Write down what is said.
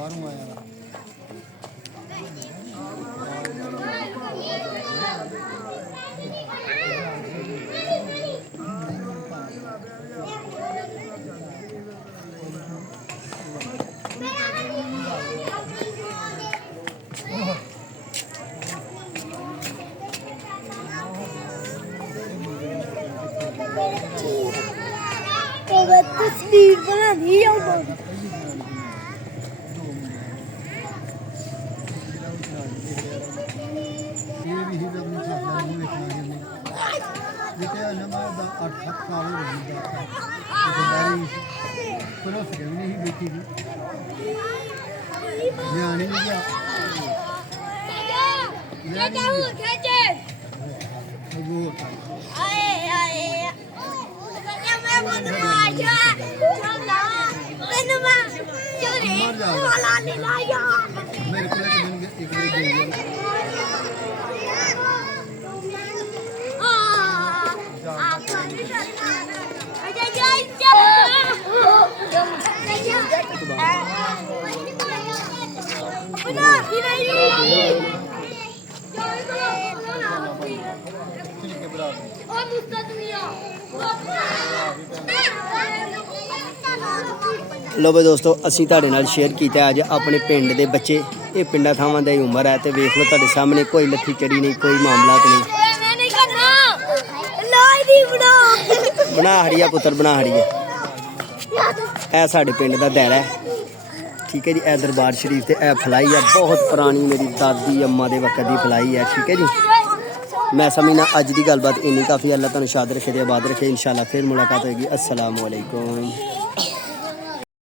बाहरों आया तस्वीर बना दी मेरे को एक लो भाई दोस्तों असी तुहाडे नाल शेयर किया अज अपने पिंड के बच्चे ये पिंडा थावां दी उम्र है तो वेख लो तुहाडे सामने कोई लत्थी चढ़ी नहीं कोई मामलात नहीं बना हड़िया पुत्र बना हड़िया ए साडे पिंड दा दायरा है ठीक है जी। ए दरबार शरीफ ते ए फलाई है बहुत पुरानी मेरी दादी अम्मा दे वक्त दी फलाई है ठीक है जी। मैं समझना अज की गलबात इन्नी काफ़ी अल्लाह तुहानू शाद रखे ते आबाद रखे इंशाल्लाह फिर मुलाकात होगी। अस्सलाम वालेकुम।